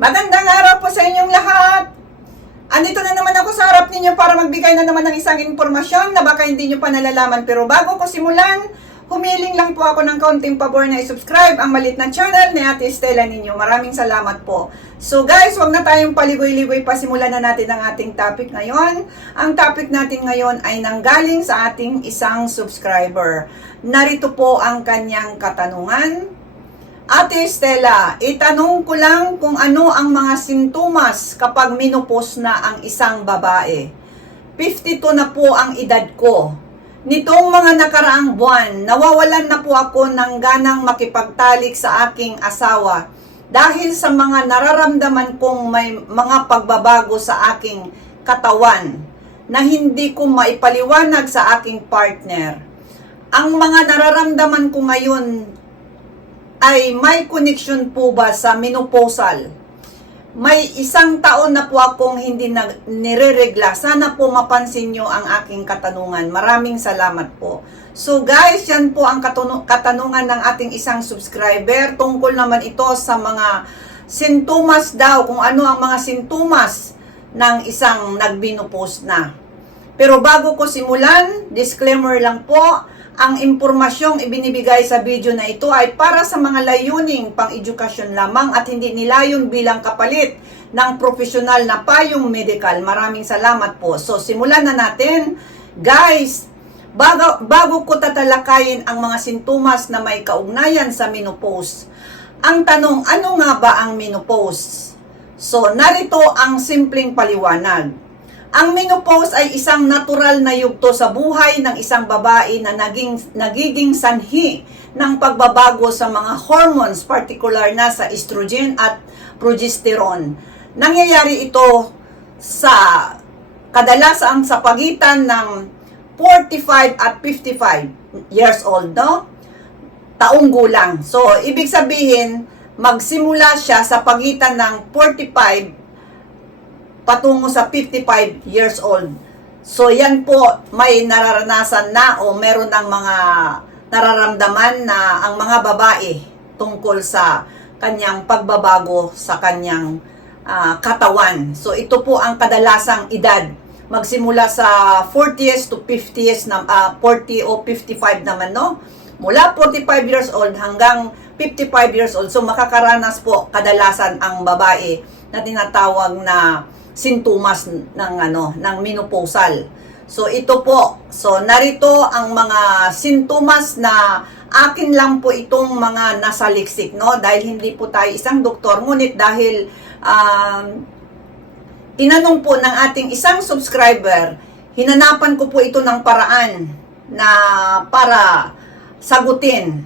Magandang araw po sa inyong lahat. Andito na naman ako sa harap ninyo para magbigay na naman ng isang impormasyon na baka hindi nyo pa nalalaman. Pero bago ko simulan, humiling lang po ako ng kaunting pabor na i-subscribe ang malit na channel ni Ate Estela ninyo. Maraming salamat po. So guys, wag na tayong paligoy-ligoy pa. Simulan na natin ang ating topic ngayon. Ang topic natin ngayon ay nanggaling sa ating isang subscriber. Narito po ang kanyang katanungan. Ate Estela, itanong ko lang kung ano ang mga sintomas kapag minupos na ang isang babae. 52 na po ang edad ko. Nitong mga nakaraang buwan, nawawalan na po ako ng ganang makipagtalik sa aking asawa dahil sa mga nararamdaman kong may mga pagbabago sa aking katawan na hindi ko maipaliwanag sa aking partner. Ang mga nararamdaman ko ngayon ay may connection po ba sa menopausal? May isang taon na po akong hindi na, nireregla. Sana po mapansin nyo ang aking katanungan. Maraming salamat po. So guys, yan po ang katanungan ng ating isang subscriber. Tungkol naman ito sa mga sintomas daw, kung ano ang mga sintomas ng isang nagbinopos na. Pero bago ko simulan, disclaimer lang po, ang impormasyong ibinibigay sa video na ito ay para sa mga layuning pang-edukasyon lamang at hindi nilayon bilang kapalit ng profesional na payong medical. Maraming salamat po. So, simulan na natin. Guys, bago, bago ko tatalakayin ang mga sintomas na may kaugnayan sa menopause, ang tanong, ano nga ba ang menopause? So, narito ang simpleng paliwanag. Ang menopause ay isang natural na yugto sa buhay ng isang babae na naging, nagiging sanhi ng pagbabago sa mga hormones, particular na sa estrogen at progesterone. Nangyayari ito sa kadalasan sa pagitan ng 45 at 55 years old, no? Taong gulang. So, ibig sabihin, magsimula siya sa pagitan ng 45 patungo sa 55 years old. So yan po may nararanasan na o meron ng mga nararamdaman na ang mga babae tungkol sa kanyang pagbabago sa kanyang ah, katawan. So ito po ang kadalasang edad. Magsimula sa 40s to 50s na ah, 40 o 55 naman no. Mula 45 years old hanggang 55 years old. So makakaranas po kadalasan ang babae na tinatawag na sintomas ng ano ng menopausal. So ito po. So narito ang mga sintomas na akin lang po itong mga nasa liksik no dahil hindi po tayo isang doktor ngunit dahil um, tinanong po ng ating isang subscriber, hinanapan ko po ito ng paraan na para sagutin.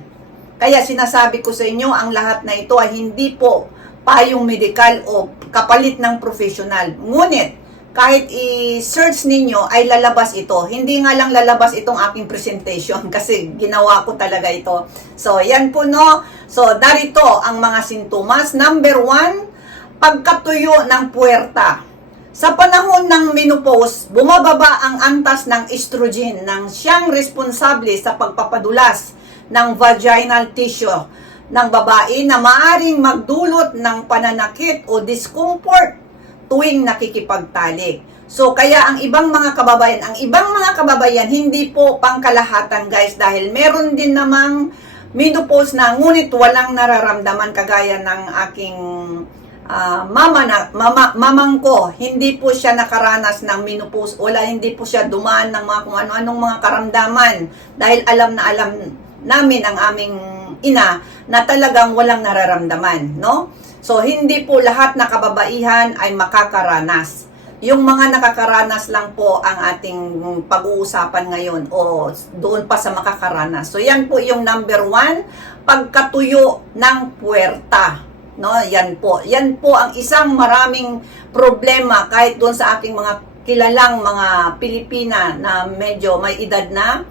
Kaya sinasabi ko sa inyo, ang lahat na ito ay hindi po payong medical o kapalit ng professional. Ngunit, kahit i-search ninyo ay lalabas ito. Hindi nga lang lalabas itong aking presentation kasi ginawa ko talaga ito. So, yan po no. So, darito ang mga sintomas. Number one, pagkatuyo ng puwerta. Sa panahon ng menopause, bumababa ang antas ng estrogen ng siyang responsable sa pagpapadulas ng vaginal tissue ng babae na maaring magdulot ng pananakit o discomfort tuwing nakikipagtalik. So kaya ang ibang mga kababayan, ang ibang mga kababayan hindi po pangkalahatan guys dahil meron din namang menopause na ngunit walang nararamdaman kagaya ng aking ah, mama na mama mamang ko hindi po siya nakaranas ng menopause wala hindi po siya dumaan ng mga kung ano-anong mga karamdaman dahil alam na alam namin ang aming ina na talagang walang nararamdaman, no? So, hindi po lahat na kababaihan ay makakaranas. Yung mga nakakaranas lang po ang ating pag-uusapan ngayon o doon pa sa makakaranas. So, yan po yung number one, pagkatuyo ng puwerta. No, yan po. Yan po ang isang maraming problema kahit doon sa aking mga kilalang mga Pilipina na medyo may edad na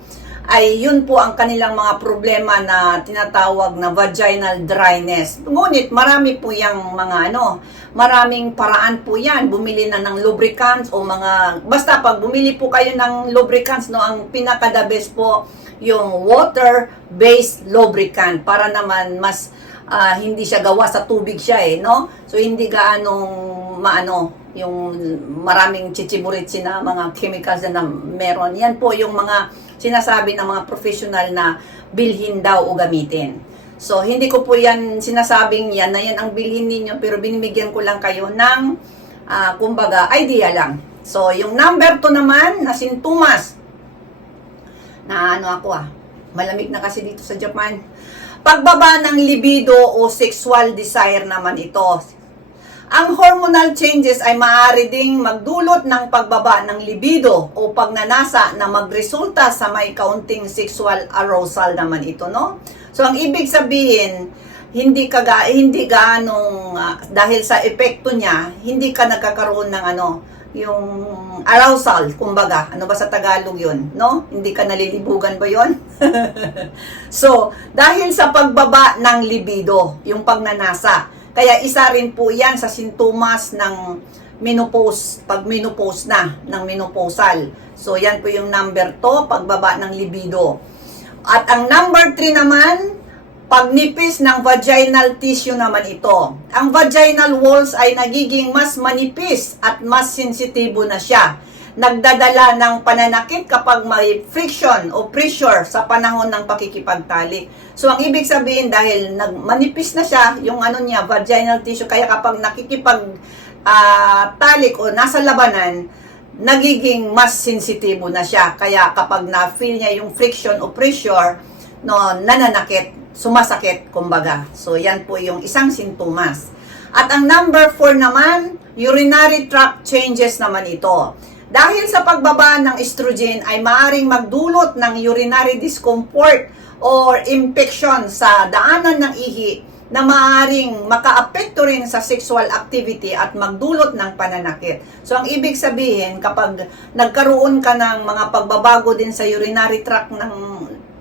ay yun po ang kanilang mga problema na tinatawag na vaginal dryness. Ngunit marami po yung mga ano, maraming paraan po yan. Bumili na ng lubricants o mga, basta pag bumili po kayo ng lubricants, no, ang pinaka the best po yung water-based lubricant para naman mas ah, hindi siya gawa sa tubig siya eh, no? So hindi gaanong maano yung maraming chichiburitsi na mga chemicals na meron. Yan po yung mga sinasabi ng mga professional na bilhin daw o gamitin. So, hindi ko po yan sinasabing yan na yan ang bilhin ninyo, pero binibigyan ko lang kayo ng, ah, kumbaga, idea lang. So, yung number 2 naman, na sintomas, na ano ako ah, malamig na kasi dito sa Japan. Pagbaba ng libido o sexual desire naman ito. Ang hormonal changes ay maaari ding magdulot ng pagbaba ng libido o pagnanasa na magresulta sa may kaunting sexual arousal naman ito, no? So, ang ibig sabihin, hindi ka ga, hindi gaanong ah, dahil sa epekto niya, hindi ka nagkakaroon ng ano, yung arousal, kumbaga. Ano ba sa Tagalog 'yun, no? Hindi ka nalilibugan ba 'yon? so, dahil sa pagbaba ng libido, yung pagnanasa. Kaya isa rin po 'yan sa sintomas ng menopause, pag menopause na, ng menopausal. So, yan po yung number 2, pagbaba ng libido. At ang number 3 naman, pagnipis ng vaginal tissue naman ito. Ang vaginal walls ay nagiging mas manipis at mas sensitibo na siya. Nagdadala ng pananakit kapag may friction o pressure sa panahon ng pakikipagtalik. So, ang ibig sabihin dahil nag manipis na siya, yung ano niya, vaginal tissue, kaya kapag nakikipag ah, talik o nasa labanan, nagiging mas sensitibo na siya. Kaya kapag na-feel niya yung friction o pressure, no, nananakit, sumasakit, kumbaga. So, yan po yung isang sintomas. At ang number 4 naman, urinary tract changes naman ito. Dahil sa pagbaba ng estrogen ay maaring magdulot ng urinary discomfort or infection sa daanan ng ihi na maaaring makaapekto rin sa sexual activity at magdulot ng pananakit. So, ang ibig sabihin, kapag nagkaroon ka ng mga pagbabago din sa urinary tract ng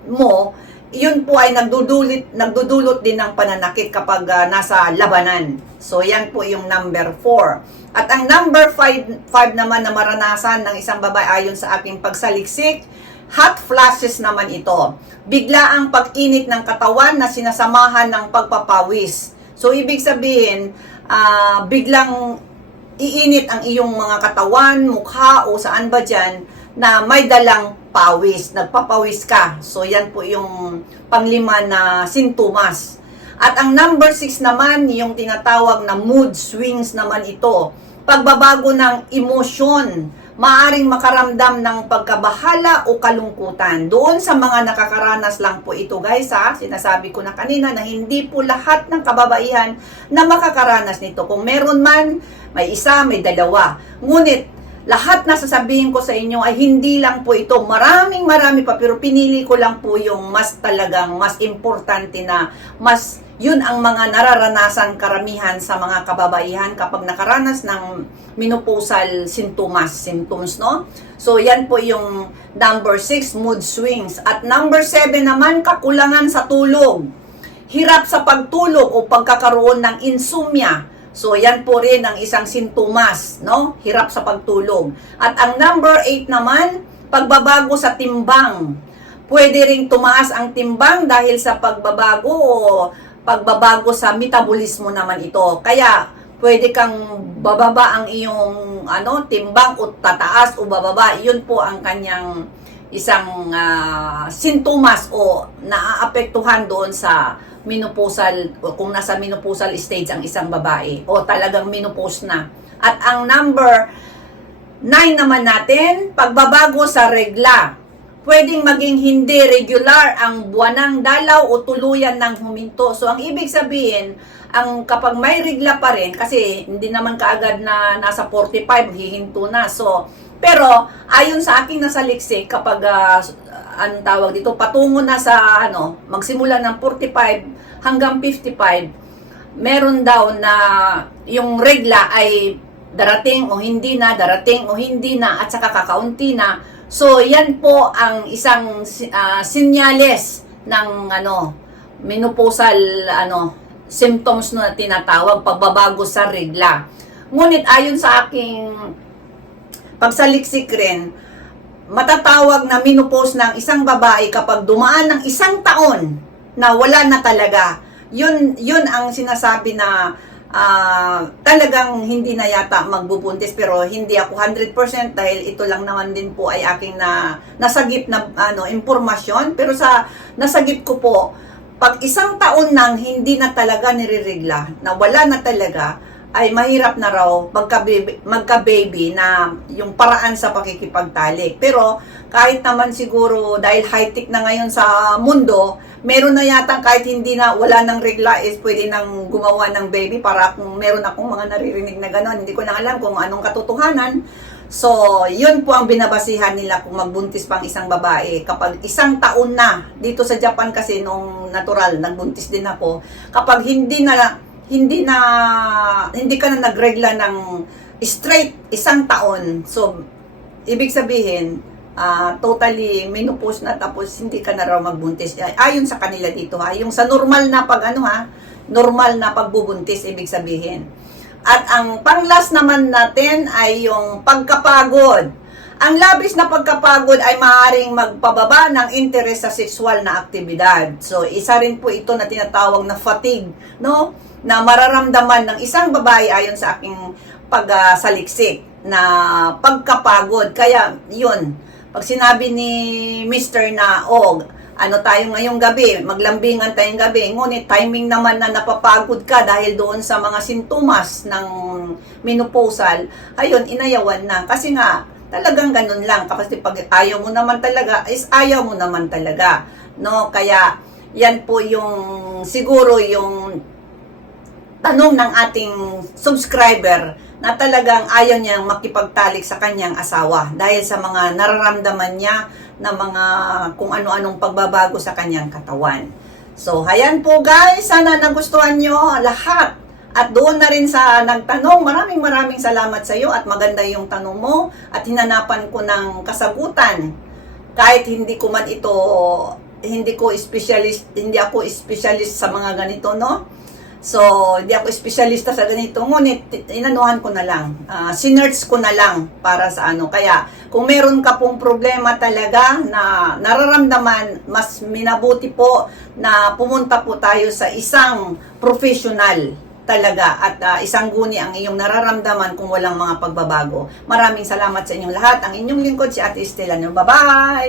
mo, yun po ay nagdudulot, nagdudulot din ng pananakit kapag ah, nasa labanan. So, yan po yung number 4. At ang number 5, 5 naman na maranasan ng isang babae ayon sa aking pagsaliksik, hot flashes naman ito. Bigla ang pag-init ng katawan na sinasamahan ng pagpapawis. So, ibig sabihin, ah, biglang iinit ang iyong mga katawan, mukha o saan ba dyan na may dalang pawis, nagpapawis ka. So, yan po yung panglima na sintomas. At ang number 6 naman, yung tinatawag na mood swings naman ito. Pagbabago ng emosyon, maaring makaramdam ng pagkabahala o kalungkutan. Doon sa mga nakakaranas lang po ito guys ha, sinasabi ko na kanina na hindi po lahat ng kababaihan na makakaranas nito. Kung meron man, may isa, may dalawa. Ngunit, lahat na sasabihin ko sa inyo ay hindi lang po ito. Maraming marami pa pero pinili ko lang po yung mas talagang mas importante na mas yun ang mga nararanasan karamihan sa mga kababaihan kapag nakaranas ng menopausal sintomas, symptoms, no? So, yan po yung number 6, mood swings. At number 7 naman, kakulangan sa tulog. Hirap sa pagtulog o pagkakaroon ng insomnia. So, yan po rin ang isang sintomas, no? Hirap sa pagtulog. At ang number 8 naman, pagbabago sa timbang. Pwede ring tumaas ang timbang dahil sa pagbabago o pagbabago sa metabolismo naman ito. Kaya, pwede kang bababa ang iyong ano, timbang o tataas o bababa. Yun po ang kanyang isang ah, sintomas o naaapektuhan doon sa menopausal o kung nasa menopausal stage ang isang babae o talagang menopause na. At ang number 9 naman natin, pagbabago sa regla. Pwedeng maging hindi regular ang buwanang dalaw o tuluyan ng huminto. So, ang ibig sabihin, ang kapag may regla pa rin, kasi hindi naman kaagad na nasa 45, hihinto na. So, pero, ayon sa aking nasa liksik, kapag, ah, anong tawag dito, patungo na sa, ano, magsimula ng 45 hanggang 55, meron daw na yung regla ay darating o hindi na, darating o hindi na, at saka kakaunti na. So, yan po ang isang ah, sinyales ng ano, menopausal ano, symptoms na tinatawag, pagbabago sa regla. Ngunit ayon sa aking pagsaliksik rin, matatawag na menopause ng isang babae kapag dumaan ng isang taon na wala na talaga. Yun, yun ang sinasabi na ah, talagang hindi na yata magbubuntis pero hindi ako 100% dahil ito lang naman din po ay aking na nasagip na ano impormasyon. Pero sa nasagip ko po pag isang taon nang hindi na talaga niriregla na wala na talaga ay mahirap na raw magka-baby, magka-baby na yung paraan sa pakikipagtalik. Pero kahit naman siguro dahil high-tech na ngayon sa mundo, meron na yata kahit hindi na wala nang regla is pwede nang gumawa ng baby para kung meron akong mga naririnig na gano'n. Hindi ko na alam kung anong katotohanan. So, yun po ang binabasihan nila kung magbuntis pang isang babae. Kapag isang taon na, dito sa Japan kasi nung natural, nagbuntis din ako, kapag hindi na hindi na hindi ka na nagregla ng straight isang taon. So, ibig sabihin, ah, totally menopause na tapos hindi ka na raw magbuntis. Ay- Ayon sa kanila dito ha, yung sa normal na pag ano ha, normal na pagbubuntis ibig sabihin. At ang panglas naman natin ay yung pagkapagod. Ang labis na pagkapagod ay maaaring magpababa ng interes sa sexual na aktibidad. So, isa rin po ito na tinatawag na fatigue, no? Na mararamdaman ng isang babae ayon sa aking pagsaliksik na pagkapagod. Kaya, yun, pag sinabi ni Mr. na, oh, ano tayo ngayong gabi, maglambingan tayong gabi, ngunit timing naman na napapagod ka dahil doon sa mga sintomas ng menopausal, ayun, inayawan na. Kasi nga, talagang ganun lang. Kasi pag ayaw mo naman talaga, is ayaw mo naman talaga. No? Kaya, yan po yung, siguro yung tanong ng ating subscriber na talagang ayaw niyang makipagtalik sa kanyang asawa dahil sa mga nararamdaman niya na mga kung ano-anong pagbabago sa kanyang katawan. So, hayan po guys, sana nagustuhan nyo lahat. At doon na rin sa nagtanong, maraming maraming salamat sa iyo at maganda yung tanong mo at hinanapan ko ng kasagutan. Kahit hindi ko man ito, hindi ko specialist, hindi ako specialist sa mga ganito, no? So, hindi ako espesyalista sa ganito. Ngunit, inanuhan ko na lang. Uh, sinerch ko na lang para sa ano. Kaya, kung meron ka pong problema talaga na nararamdaman, mas minabuti po na pumunta po tayo sa isang professional talaga at ah, isang guni ang iyong nararamdaman kung walang mga pagbabago. Maraming salamat sa inyong lahat. Ang inyong lingkod si Ate Estela. Bye-bye!